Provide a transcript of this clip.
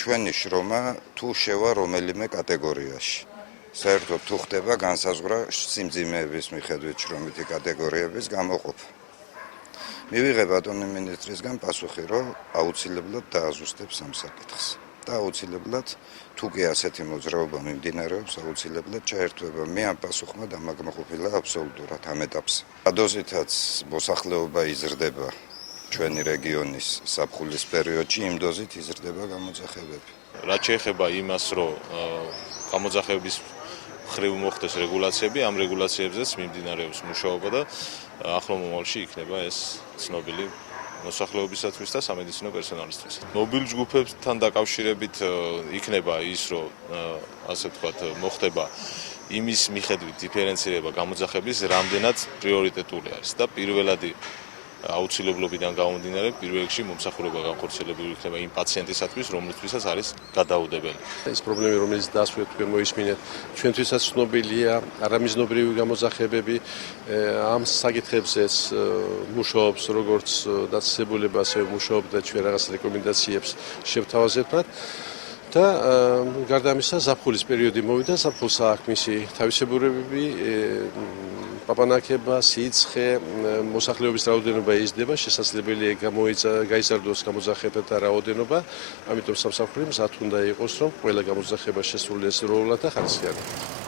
ჩვენი შრომა თუ შევა რომელიმე კატეგორიაში. საერთოდ თუ ხდება განსაზღვრა სიმძიმეების მიხედვით შრომითი კატეგორიების გამოყოფა. მივიღე ბატონი მინისტრისგან პასუხი, რომ აუცილებლად დააზუსტებს ამ საკითხს. და აუცილებლად თუ კი ასეთი მოძრაობა მიმდინარეობს, აუცილებლად ჩაერთვება. მე ამ პასუხმა დამაკმაყოფილა აბსოლუტურად ამ ეტაპზე. დოზითაც მოსახლეობა იზრდება ჩვენი რეგიონის საფხულის პერიოდში, იმ დოზით იზრდება გამოძახებები. რაც შეეხება იმას, რომ გამოძახების ხრივ მოხდეს რეგულაციები, ამ რეგულაციებზეც მიმდინარეობს მუშაობა და ახლო მომავალში იქნება ეს ცნობილი მოსახლეობისათვის და სამედიცინო პერსონალისთვის. მობილ ჯგუფებთან დაკავშირებით იქნება ის, რომ ასე ვთქვათ, მოხდება იმის მიხედვით დიფერენცირება გამოძახების, რამდენად პრიორიტეტული არის და პირველადი აუცილებლობიდან გამომდინარე პირველ რიგში მომსახურება განხორციელებული იქნება იმ პაციენტისათვის, რომლისთვისაც არის გადაუდებელი. ეს პრობლემა, რომელიც დასვეთ თქვენ მოისმინეთ, ჩვენთვისაც ცნობილია არამიზნობრივი გამოძახებები, ამ საკითხებზეც მუშაობს როგორც დაწესებულება, ასევე მუშაობდა ჩვენ რაღაც რეკომენდაციებს შევთავაზებთ. და გარდა ამისა, ზაფხულის პერიოდი მოვიდა, ზაფხულს აქვს მისი თავისებურებები, პაპანაკება, სიცხე, მოსახლეობის რაოდენობა იზრდება, შესაძლებელია გაიზარდოს გამოძახებათა რაოდენობა, ამიტომ სამსახური მზად უნდა იყოს, რომ ყველა გამოძახება შესრულდეს როულად და ხარისხიანად.